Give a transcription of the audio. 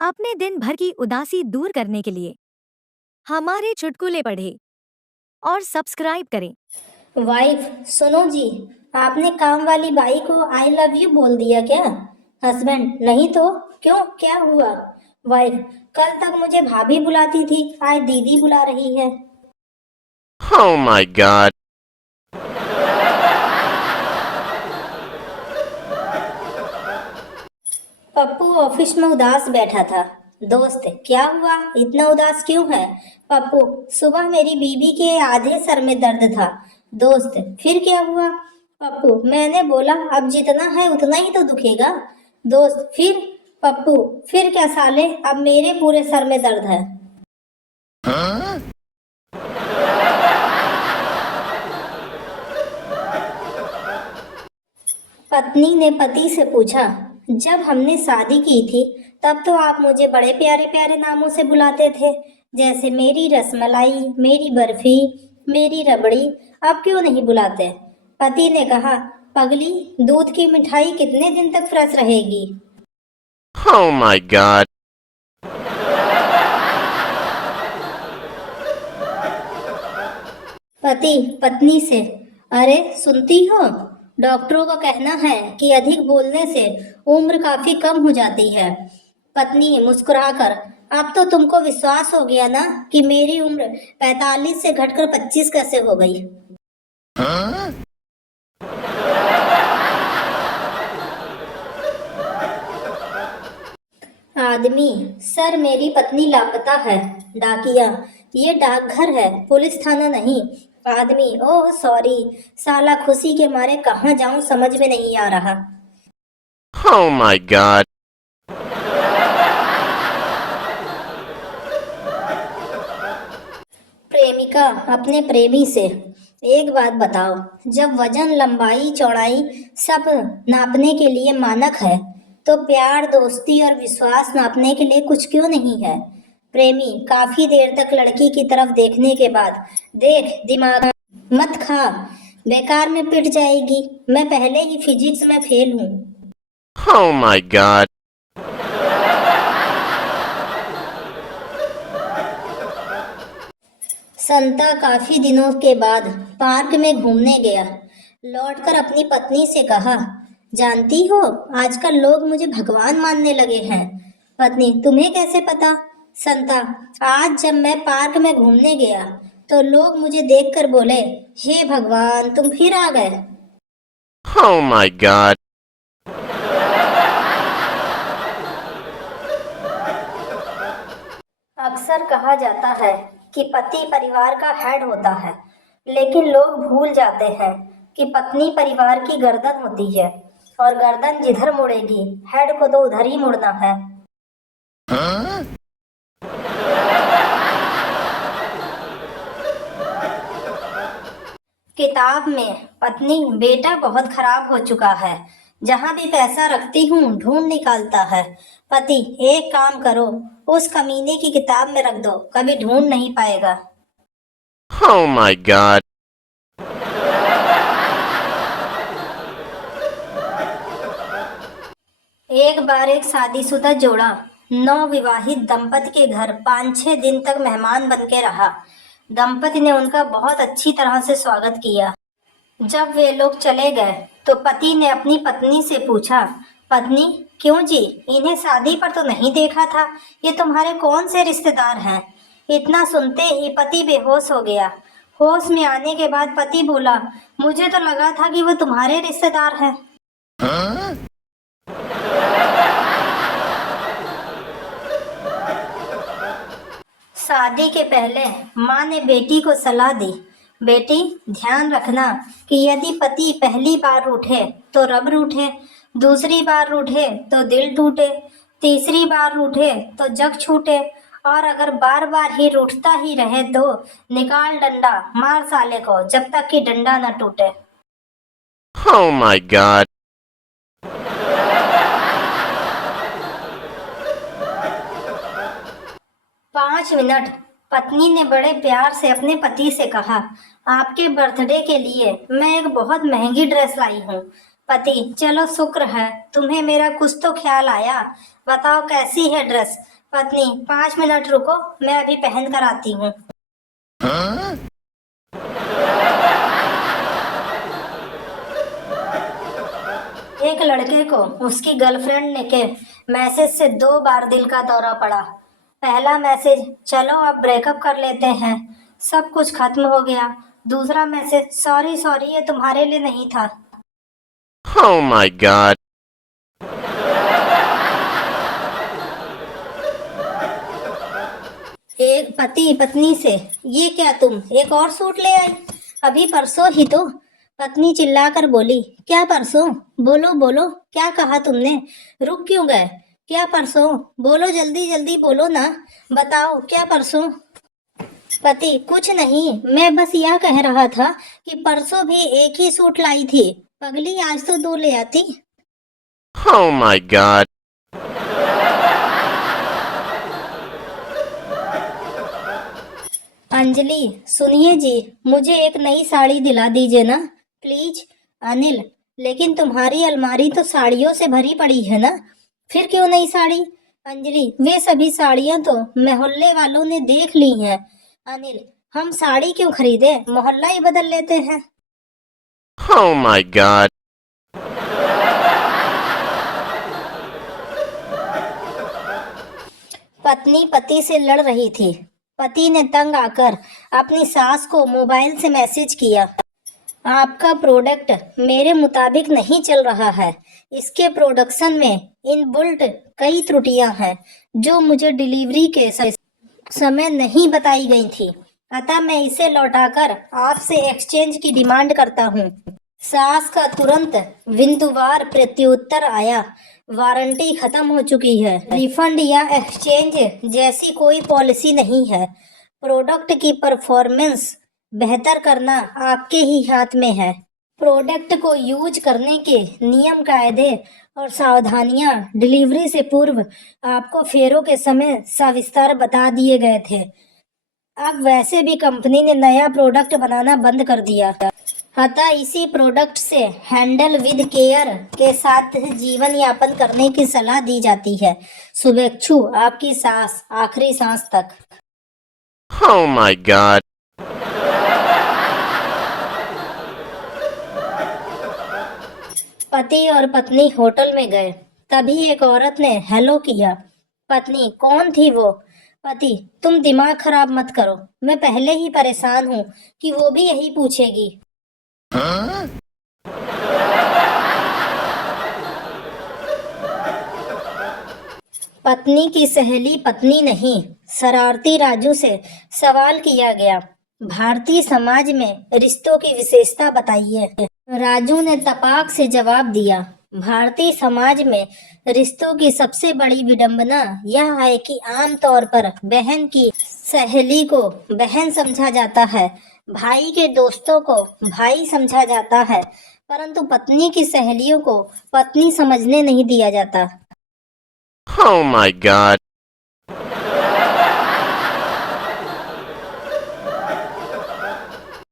अपने दिन भर की उदासी दूर करने के लिए हमारे चुटकुले पढ़ें और सब्सक्राइब करें। वाइफ, सुनो जी। आपने काम वाली बाई को आई लव यू बोल दिया क्या? हस्बैंड, नहीं तो। क्यों, क्या हुआ? वाइफ, कल तक मुझे भाभी बुलाती थी, आज दीदी बुला रही है। Oh my god. Pappu office में उदास बैठा था। दोस्त, क्या हुआ, इतना उदास क्यों है? पप्पू, सुबह मेरी बीवी के आधे सर में दर्द था। दोस्त, फिर क्या हुआ? पप्पू, मैंने बोला अब जितना है उतना ही तो दुखेगा। दोस्त, फिर? पप्पू, फिर क्या साले, अब मेरे पूरे सर में दर्द है। पत्नी ने पति से पूछा, जब हमने शादी की थी तब तो आप मुझे बड़े प्यारे प्यारे नामों से बुलाते थे, जैसे मेरी रसमलाई, मेरी बर्फी, मेरी रबड़ी। अब क्यों नहीं बुलाते? पति ने कहा, पगली, दूध की मिठाई कितने दिन तक फ्रेश रहेगी? Oh my god. पति पत्नी से, अरे सुनती हो, डॉक्टरों का कहना है कि अधिक बोलने से उम्र काफी कम हो जाती है। पत्नी मुस्कुराकर, अब तो तुमको विश्वास हो गया ना कि मेरी उम्र 45 से घटकर 25 कैसे हो गई? आदमी, सर मेरी पत्नी लापता है। डाकिया, ये डाकघर है, पुलिस थाना नहीं। आदमी, ओह सॉरी, साला खुशी के मारे कहाँ जाऊं समझ में नहीं आ रहा। Oh my god. प्रेमिका अपने प्रेमी से, एक बात बताओ, जब वजन, लंबाई, चौड़ाई सब नापने के लिए मानक है, तो प्यार, दोस्ती और विश्वास नापने के लिए कुछ क्यों नहीं है? प्रेमी काफी देर तक लड़की की तरफ देखने के बाद, देख, दिमाग मत खा, बेकार में पिट जाएगी, मैं पहले ही फिजिक्स में फेल हूँ। Oh my god. संता काफी दिनों के बाद पार्क में घूमने गया। लौटकर अपनी पत्नी से कहा, जानती हो, आजकल लोग मुझे भगवान मानने लगे हैं। पत्नी, तुम्हें कैसे पता? संता, आज जब मैं पार्क में घूमने गया तो लोग मुझे देखकर बोले, हे भगवान, तुम फिर आ गए। Oh my god. अक्सर कहा जाता है कि पति परिवार का हेड होता है, लेकिन लोग भूल जाते हैं कि पत्नी परिवार की गर्दन होती है, और गर्दन जिधर मुड़ेगी हेड को तो उधर ही मुड़ना है। किताब में, पत्नी, बेटा बहुत खराब हो चुका है, जहां भी पैसा रखती हूँ ढूंढ निकालता है। पति, एक काम करो, उस कमीने की किताब में रख दो, कभी ढूंढ नहीं पाएगा। Oh my god. एक बार एक शादीशुदा जोड़ा नवविवाहित दंपति के घर 5-6 दिन तक मेहमान बन के रहा। दंपति ने उनका बहुत अच्छी तरह से स्वागत किया। जब वे लोग चले गए तो पति ने अपनी पत्नी से पूछा, पत्नी, क्यों जी, इन्हें शादी पर तो नहीं देखा था, ये तुम्हारे कौन से रिश्तेदार हैं? इतना सुनते ही पति बेहोश हो गया। होश में आने के बाद पति बोला, मुझे तो लगा था कि वो तुम्हारे रिश्तेदार हैं। शादी के पहले माँ ने बेटी को सलाह दी, बेटी, ध्यान रखना कि यदि पति पहली बार रूठे तो रब रूठे, दूसरी बार रूठे तो दिल टूटे, तीसरी बार रूठे तो जग छूटे, और अगर बार बार ही रूठता ही रहे तो निकाल डंडा, मार साले को जब तक कि डंडा न टूटे। Oh my god. 5 मिनट। पत्नी ने बड़े प्यार से अपने पति से कहा, आपके बर्थडे के लिए मैं एक बहुत महंगी ड्रेस लाई हूँ। पति, चलो शुक्र है तुम्हें मेरा कुछ तो ख्याल आया। बताओ कैसी है ड्रेस। पत्नी, 5 मिनट रुको, मैं अभी पहन कर आती हूँ। एक लड़के को उसकी गर्लफ्रेंड के मैसेज से 2 बार दिल का दौरा पड़ा। पहला मैसेज, चलो अब ब्रेकअप कर लेते हैं, सब कुछ खत्म हो गया। दूसरा मैसेज, सॉरी सॉरी, ये तुम्हारे लिए नहीं था। Oh my god. एक पति पत्नी से, ये क्या तुम एक और सूट ले आई? अभी परसों ही तो। पत्नी चिल्लाकर बोली, क्या परसों? बोलो बोलो, क्या कहा तुमने? रुक क्यों गए? क्या परसों? बोलो, जल्दी जल्दी बोलो ना, बताओ क्या परसों? पति, कुछ नहीं, मैं बस यह कह रहा था कि परसों भी एक ही सूट लाई थी। पगली, आज तो 2 ले आती। Oh my god. अंजलि, सुनिए जी, मुझे एक नई साड़ी दिला दीजिए ना प्लीज। अनिल, लेकिन तुम्हारी अलमारी तो साड़ियों से भरी पड़ी है ना, फिर क्यों नई साड़ी? अंजलि, वे सभी साड़ियां तो मोहल्ले वालों ने देख ली हैं। अनिल, हम साड़ी क्यों खरीदे, मोहल्ला ही बदल लेते हैं। Oh my god. पत्नी पति से लड़ रही थी। पति ने तंग आकर अपनी सास को मोबाइल से मैसेज किया, आपका प्रोडक्ट मेरे मुताबिक नहीं चल रहा है। इसके प्रोडक्शन में इनबिल्ट कई त्रुटियां हैं जो मुझे डिलीवरी के समय नहीं बताई गई थी, अतः मैं इसे लौटाकर आपसे एक्सचेंज की डिमांड करता हूँ। सास का तुरंत बिंदुवार प्रत्युत्तर आया, वारंटी खत्म हो चुकी है, रिफंड या एक्सचेंज जैसी कोई पॉलिसी नहीं है। प्रोडक्ट की परफॉर्मेंस बेहतर करना आपके ही हाथ में है। प्रोडक्ट को यूज करने के नियम कायदे और सावधानियां डिलीवरी से पूर्व आपको फेरों के समय सविस्तार बता दिए गए थे। अब वैसे भी कंपनी ने नया प्रोडक्ट बनाना बंद कर दिया, अतः इसी प्रोडक्ट से हैंडल विद केयर के साथ जीवन यापन करने की सलाह दी जाती है। शुभेच्छु, आपकी सास, आखिरी सांस तक। Oh my god. पति और पत्नी होटल में गए, तभी एक औरत ने हेलो किया। पत्नी, कौन थी वो? पति, तुम दिमाग खराब मत करो, मैं पहले ही परेशान हूँ कि वो भी यही पूछेगी। पत्नी की सहेली पत्नी नहीं, शरारती राजू से सवाल किया गया, भारतीय समाज में रिश्तों की विशेषता बताइए। राजू ने तपाक से जवाब दिया, भारतीय समाज में रिश्तों की सबसे बड़ी विडंबना यह है कि आमतौर पर बहन की सहेली को बहन समझा जाता है, भाई के दोस्तों को भाई समझा जाता है, परंतु पत्नी की सहेलियों को पत्नी समझने नहीं दिया जाता। Oh my god.